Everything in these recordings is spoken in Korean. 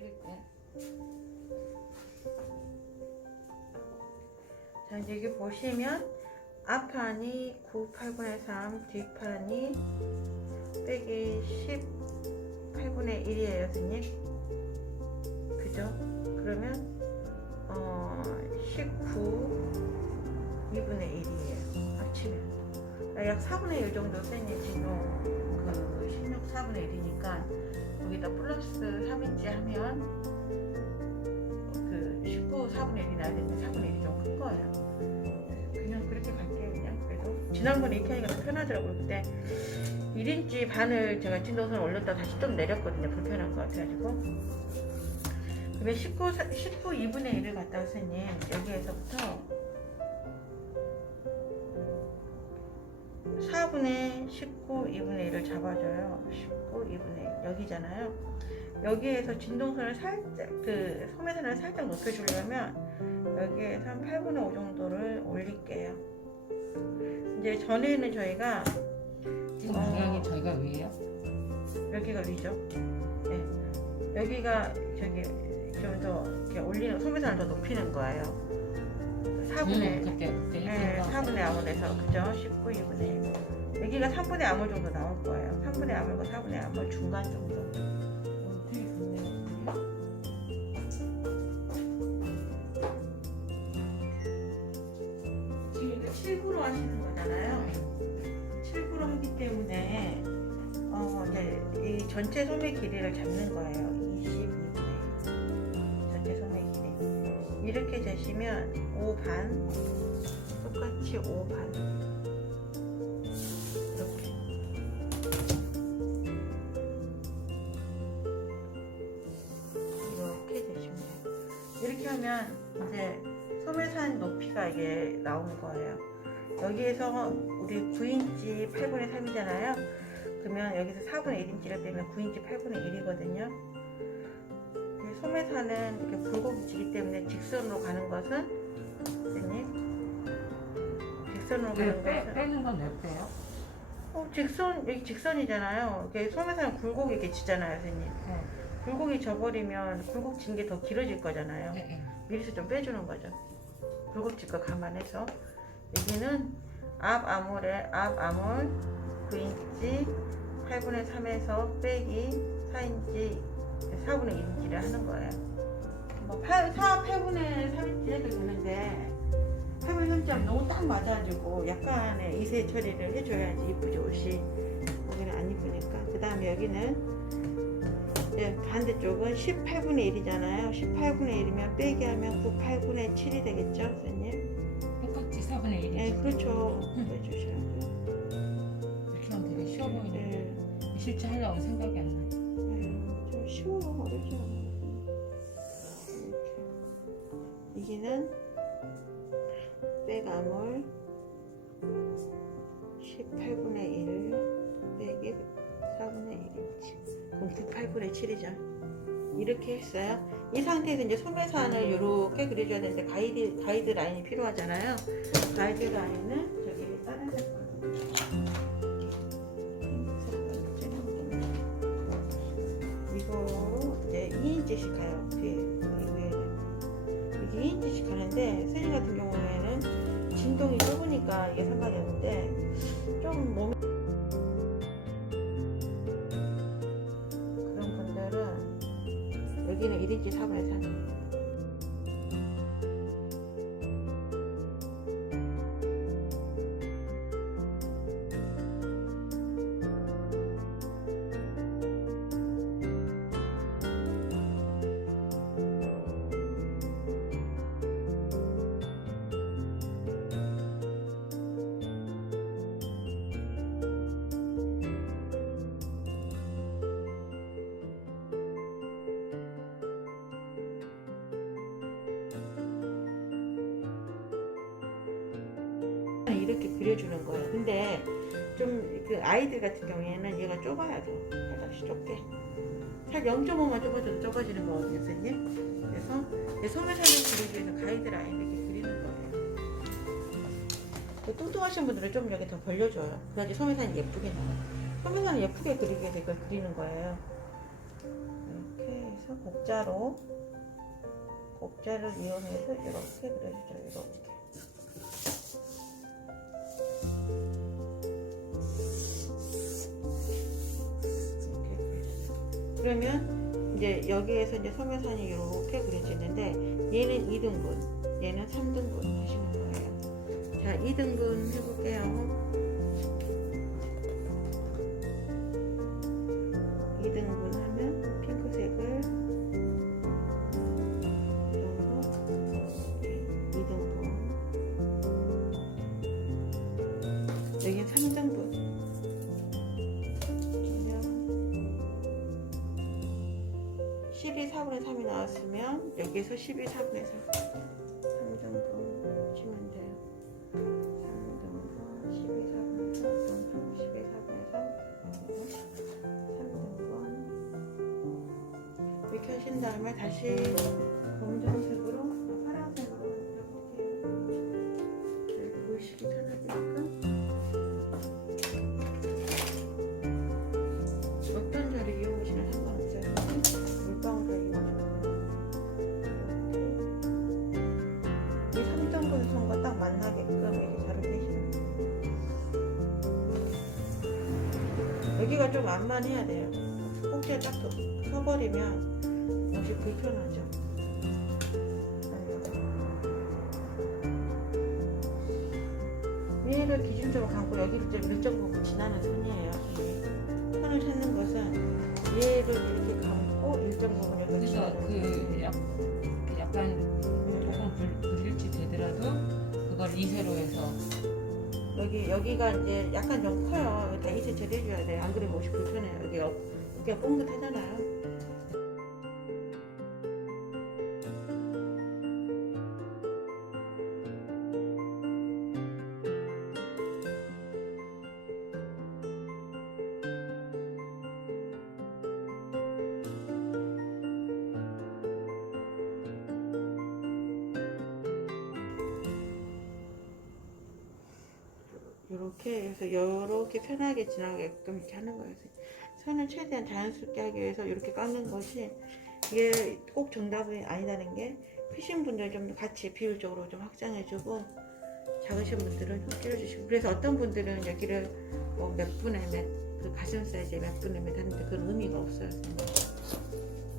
그릴게. 자, 이제 여기 보시면 앞판이 9, 8분의 3, 뒷판이 빼기 18분의 1이에요, 선생님. 그죠? 그러면 19, 2분의 1이에요. 합치면. 약 4분의 1 정도 선생님 지금 그 16, 4분의 1이니까 여기다 플러스 3인치 하면 그 19, 4분의 1이 나야 되는데 4분의 1이 좀 큰 거예요. 그냥 그렇게 갈게요. 그냥 그래도 지난번에 이렇게 하니까 더 편하더라고요. 그때 1인치 반을 제가 진동선을 올렸다 다시 좀 내렸거든요. 불편한 것 같아가지고. 그러면 19, 2분의 1을 갖다가 선생님 여기에서부터 4분의 19, 2분의 1을 잡아줘요. 19, 2분의 1 여기잖아요. 여기에서 진동선을 살짝 그 소매선을 살짝 높여주려면 여기에서 한 8분의 5 정도를 올릴게요. 이제 전에는 저희가 지금 방향이 저희가 위에요? 여기가 위죠. 네. 여기가 저기 좀 더 이렇게 올리는 소매선을 더 높이는 거예요. 4분의 그때 네, 4분의 암홀에서 그죠? 19, 2분의 1 여기가 3분의 암홀 정도 나올 거예요. 3분의 암홀과 4분의 암홀 중간 정도. 되게 좋네요. 지금 이거 7구로 하시는 거잖아요. 7구로 하기 때문에 이제 이 전체 소매 길이를 잡는 거예요. 22분의 1 전체 소매 길이 이렇게 재시면 5반 똑같이 5반 이렇게 되시면 돼요. 이렇게 하면 이제 소매산 높이가 이게 나오는 거예요. 여기에서 우리 9인치 8분의 3이잖아요. 그러면 여기서 4분의 1인치를 빼면 9인치 8분의 1이거든요. 소매산은 이렇게 굴곡이치기 때문에 직선으로 가는 것은 선생님 직선으로 가는 것은 빼는 건 몇 배요? 직선 여기 직선이잖아요. 이게 소매산은 굴곡이 이렇게 지잖아요, 선생님. 네. 굴곡이 져버리면 굴곡 진 게 더 길어질 거잖아요. 네. 미리서 좀 빼주는 거죠. 굴곡 질 거 감안해서 여기는 앞 암홀에 앞 암홀 9인치 8분의 3에서 빼기 4인치 4분의 1인치를 하는 거예요. 뭐 8분의 3인치 해도 되는데 8분의 3인치 너무 딱 맞아가지고 약간의 이세 처리를 해줘야지 이쁘죠. 옷이 여기는 안 이쁘니까. 그 다음에 여기는 이제 반대쪽은 18분의 1이잖아요 18분의 1이면 빼기 하면 9, 8분의 7이 되겠죠, 선생님? 똑같이 4분의 1이죠? 네, 그렇죠. 해주셔야죠. 이렇게 하면 되게 쉬워 보이네. 네. 실제 하려고 생각이 안 나요. 좀 쉬워요. 어렵지 않아요. 이렇게. 여기는 백암홀 18분의 1 빼기 4분의 1인치. 그럼 9, 8분의 7이죠. 이렇게 했어요. 이 상태에서 이제 소매산을 이렇게 그려줘야 되는데 가이드 라인이 필요하잖아요. 가이드 라인은 저기 다른 색깔로 이거 이제 2인치씩 가요. 뒤에 위에는 이게 2인치씩 가는데 선생님 같은 경우에는 진동이 좁으니까 이게 상관이 없는데 좀 몸이 그런 분들은 여기는 1인치 4분의 3 이렇게 그려주는 거예요. 근데 좀 그 아이들 같은 경우에는 얘가 좁아야 돼. 살짝씩 좁게. 살 0.5만 좁아져도 좁아지는 거거든요, 선생님. 그래서 소매산을 그리기 위해서 가이드라인 이렇게 그리는 거예요. 뚱뚱하신 분들은 좀 여기 더 벌려줘요. 그래야지 소매산이 예쁘게 나와요. 소매산을 예쁘게 그리기 위해서 이걸 그리는 거예요. 이렇게 해서 복잡 곡자를 이용해서 이렇게 그려주죠. 이렇게. 그러면 이제 여기에서 이제 소묘산이 이렇게 그려지는데 얘는 2등분, 얘는 3등분 하시는 거예요. 자, 2등분 해볼게요. 2등분 하면 핑크색을 2등분, 여기는 3등분. 12, 4분의 3이 나왔으면 여기서 12, 4분의 3 3등분 치면 돼요. 3등분 12, 4분의 3 12, 4분의 3 3등분 이렇게 하신 다음에 다시 검정색으로 파란색으로 해볼게요. 여기 보이시기 편하게끔 어떤 자리 이용하시면 상관없어요. 물방울을 이용하시면 이 3등분 선과 딱 만나게끔 이렇게 자를 빼시면 돼요. 여기가 좀 완만해야 돼요. 꼭지에 딱 서버리면 역시 불편하죠. 위를 기준적으로 감고 여기를 좀 일정 부분 지나는 선이에요. 선을 찾는 것은 얘를 이렇게 감고 일정 부분 여기가 그래서 지나는 약간 조금 불일치 되더라도 그걸 이세로 해서 여기가 이제 약간 좀 커요. 다 이세 처리해줘야 돼요. 안 그러면 옷이 불편해요. 여기가 뽕긋하잖아요. 이렇게 해서 이렇게 편하게 지나가게끔 이렇게 하는 거예요. 선을 최대한 자연스럽게 하기 위해서 이렇게 깎는 것이 이게 꼭 정답이 아니라는 게 크신 분들 좀 같이 비율적으로 좀 확장해주고 작으신 분들은 좀 줄여주시고 그래서 어떤 분들은 여기를 뭐 몇 분의 그 가슴 사이즈에 몇 분의 몇 하는데 그런 의미가 없어요.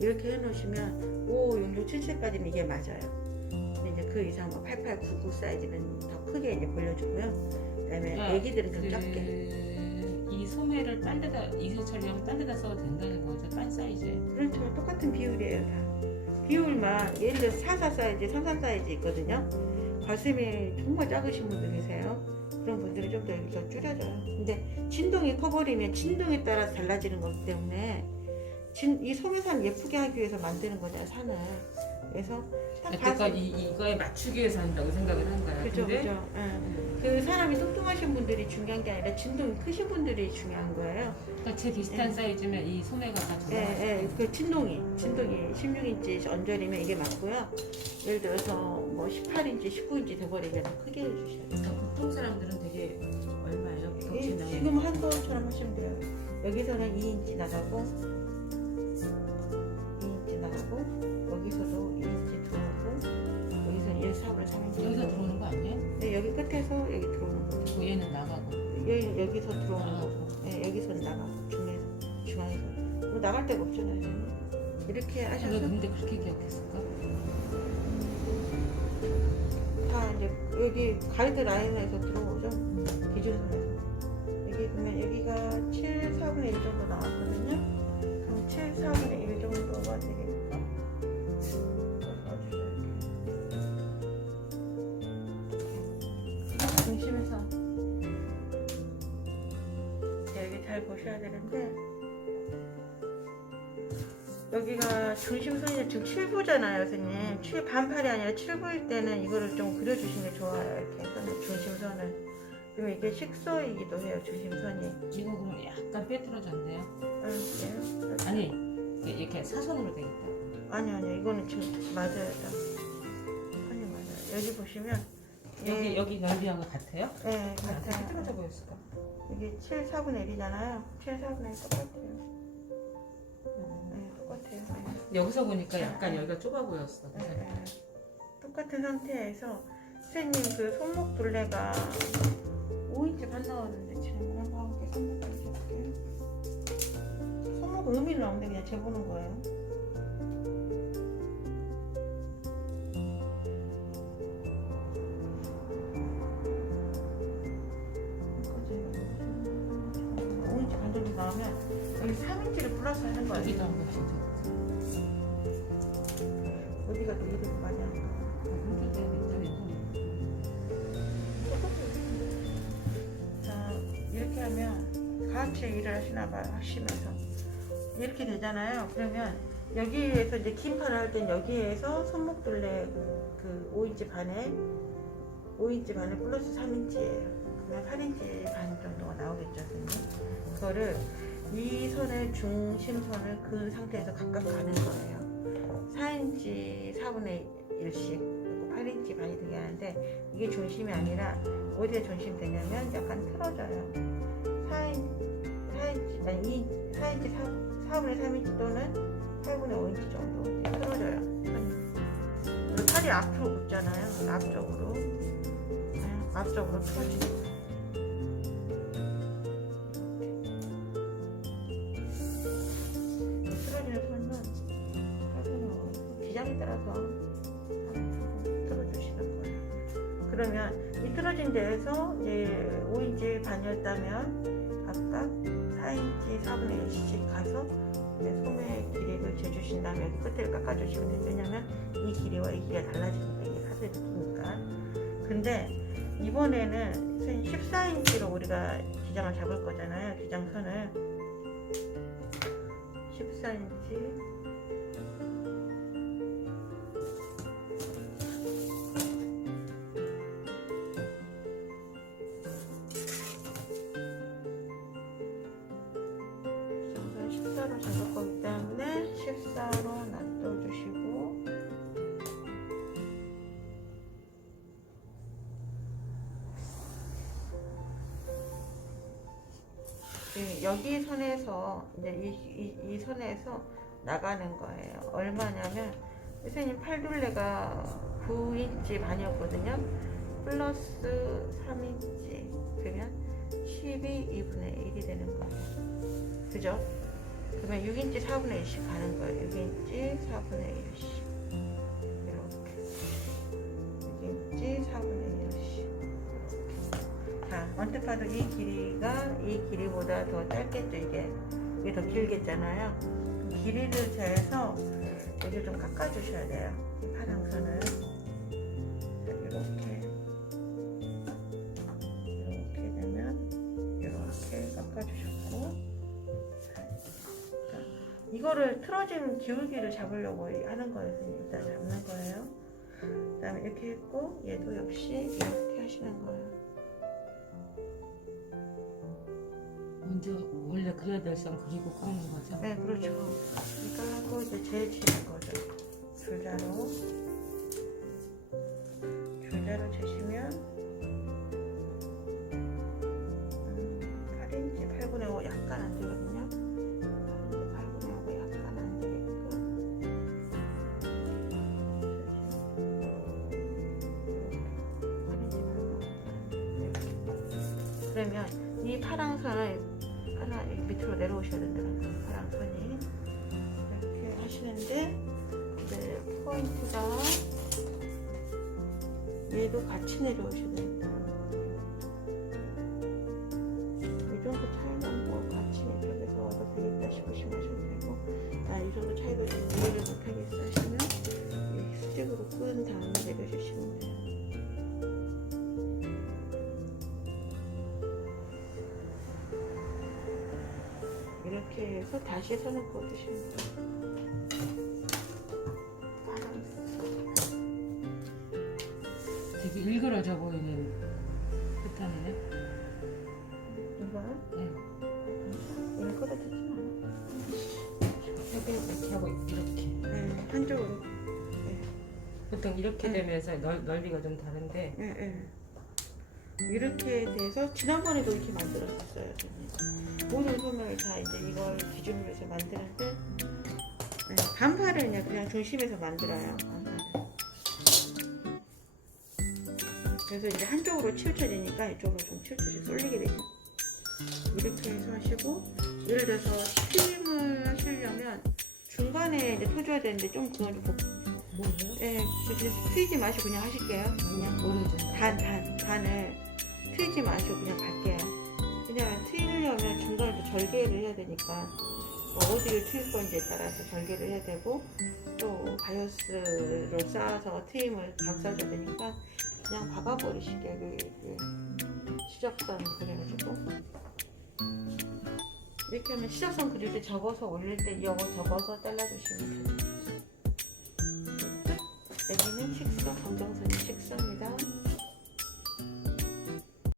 이렇게 해놓으시면 5, 6, 7세까지는 이게 맞아요. 근데 이제 그 이상 뭐 88, 99 사이즈는 더 크게 이제 벌려주고요. 그다음에 애기들은 좀 적게. 이 소매를 딴 데다 이세 처리하면 딴 데다 써도 된다는 거죠. 딴 사이즈에. 그렇죠. 똑같은 비율이에요. 다. 비율만 예를 들어 44 사이즈, 33 사이즈 있거든요. 가슴이 정말 작으신 분들 계세요. 그런 분들은 좀 더 여기서 줄여줘요. 근데 진동이 커버리면 진동에 따라서 달라지는 거기 때문에 이 소매산 예쁘게 하기 위해서 만드는 거잖아요. 산을. 그래서 딱 그러니까 이거에 맞추기 위해서 한다고 생각을 한 거예요. 그죠, 근데 그죠. 그 사람이 뚱뚱하신 분들이 중요한 게 아니라 진동이 크신 분들이 중요한 거예요. 그러니까 제 비슷한 사이즈면 이 소매가 다 예, 그 진동이 16인치 언저리면 이게 맞고요. 예를 들어서 뭐 18인치, 19인치 돼버리면 크게 해주셔야 돼요. 그러니까 보통 사람들은 되게 얼마예요? 지금 한 거처럼 하시면 돼요. 여기서는 2인치 나가고 2인치 나가고 여기서도 2인치 들어오고 여기서는 1, 4분의 3인치 여기서 들어오는 거 아니에요? 네, 여기 끝에서 여기 들어오는 거죠. 그 얘는 나가고 여기서 들어오는 거고 네, 여기서는 나가고 중앙에서 뭐 나갈 데가 없잖아요. 지금. 이렇게 하셔서 근데 그렇게 기억했을까? 다 이제 여기 가이드 라인에서 들어오죠. 기준선에서 여기 보면 여기가 7, 4분의 1 정도 나왔거든요. 그럼 7, 4분의 1 정도가 되겠다. 중심에서 여기 잘 보셔야 되는데 여기가 중심선이 지금 7부잖아요, 선생님. 7 반팔이 아니라 7부일 때는 이거를 좀 그려주시는 게 좋아요. 이렇게 해서 중심선을. 그러면 이게 식소이기도 해요, 중심선이. 이거 그럼 약간 삐뚤어졌네요. 그래요? 아니 이렇게 사선으로 되겠다. 아니요. 이거는 지금 맞아요. 딱. 선이 맞아요. 여기 보시면 여기 넓이하고 같아요? 네, 같아. 같아요. 삐뚤어져 보였을까? 이게 7, 4분의 1이잖아요. 7, 4분의 1 똑같아요. 네, 똑같아요. 네. 여기서 보니까 약간 여기가 좁아 보였어. 그래서 똑같은 상태에서 선생님 그 손목 둘레가 5인치 반 나왔는데 지금 한번 하고 손목 해볼게요. 손목 의미는 없는데 그냥 재보는 거예요. 나오면 여기 3인치를 플러스 하는 거예요. 여기도 한 번씩. 어디가 더 이렇게 많이 안 가? 자, 이렇게 하면 같이 일을 하시나 봐요. 하시면서 이렇게 되잖아요. 그러면 여기에서 이제 긴 팔을 할 땐 여기에서 손목둘레 그 5인치 반에 플러스 3인치예요. 그러면 8인치 반 정도가 나오겠죠, 선생님. 그거를 이 선의 중심선을 그 상태에서 각각 가는 거예요. 4인치 4분의 1씩 8인치 반이 되게 하는데 이게 중심이 아니라 어디에 중심이 되냐면 약간 틀어져요. 4인치 4분의 3인치 또는 8분의 5인치 정도 틀어져요. 그리고 팔이 앞으로 붙잖아요. 앞쪽으로 틀어지는 거예요. 기장에 따라서 틀어주시는 거예요. 그러면 이 틀어진 데에서 이제 5인치 반이었다면 각각 4인치 4분의 1씩 가서 소매 길이를 재주신 다음에 끝을 깎아주시면 돼요. 왜냐면 이 길이와 이 길이가 달라지니까 이게 사슬이 붙으니까. 근데 이번에는 14인치로 우리가 기장을 잡을 거잖아요. 기장선을 14인치 잡을 거기 때문에 14로 놔둬주시고 여기 선에서 이제 이 선에서 나가는 거예요. 얼마냐면 선생님 팔둘레가 9인치 반이었거든요. 플러스 3인치 그러면 12 2분의 1이 되는 거예요. 그죠? 그러면 6인치 4분의 1씩 가는 거예요. 6인치 4분의 1씩 이렇게 6인치 4분의 1씩. 자, 언뜻 봐도 이 길이가 이 길이보다 더 짧겠죠. 이게 더 길겠잖아요. 길이를 재서 여기 좀 깎아주셔야 돼요. 이 파랑선을 이렇게 되면 이렇게 깎아주셨고, 이거를 틀어진 기울기를 잡으려고 하는 거예요. 일단 잡는 거예요. 그 다음에 이렇게 했고 얘도 역시 이렇게 하시는 거예요. 먼저 원래 그려야 될 선 그리고 끄는 거죠? 네, 그렇죠. 이거 하고 이제 재지는 거죠. 줄자로 재시면 8인치 8분의 5 약간 안 되거든요. 8분의 5가 약간 안 되게끔 그러면 이 파랑선을 하나 밑으로 내려오셔야 된다는 거예요. 파랑선이 이렇게 하시는데 이제 포인트가 얘도 같이 내려오셔야 됩니다. 이 정도 차이는 뭐 같이 이렇게 와도 되겠다 싶으시면 하셔도 되고, 이 정도 차이가 좀 이해를 못하겠어 하시면 이 수직으로 끈 다음에 내려주시면 돼요. 이렇게 해서 다시 선을 그어주시면 돼요. 되게 일그러져 보이는 패턴이네. 이거는? 네. 일그러지진 않아. 이렇게 하고 이렇게. 네, 한쪽으로. 보통 이렇게 되면서 넓이가 좀 다른데. 네, 네. 이렇게 돼서 지난번에도 이렇게 만들었었어요. 모든 소매를 다 이제 이걸 기준으로 해서 만드는데 반팔을 그냥 중심에서 만들어요. 반팔을. 그래서 이제 한쪽으로 치우쳐지니까 이쪽으로 좀 치우쳐지 쏠리게 되죠. 이렇게 해서 하시고, 예를 들어서 트림을 하시려면 중간에 이제 터줘야 되는데 좀 그건 좀 뭐예요? 예, 그냥 트이지 마시고 그냥 하실게요. 그냥 모르죠. 단을 트이지 마시고 그냥 갈게요. 왜냐면 트이려면 중간에 또 절개를 해야 되니까 뭐 어디를 트일 건지에 따라서 절개를 해야 되고 또 바이오스를 쌓아서 트임을 감싸줘야 되니까 그냥 박아버리실게요. 시접선 그려가지고 이렇게 하면 시접선 그릴 때 접어서 올릴 때 이거 접어서 잘라주시면 돼요.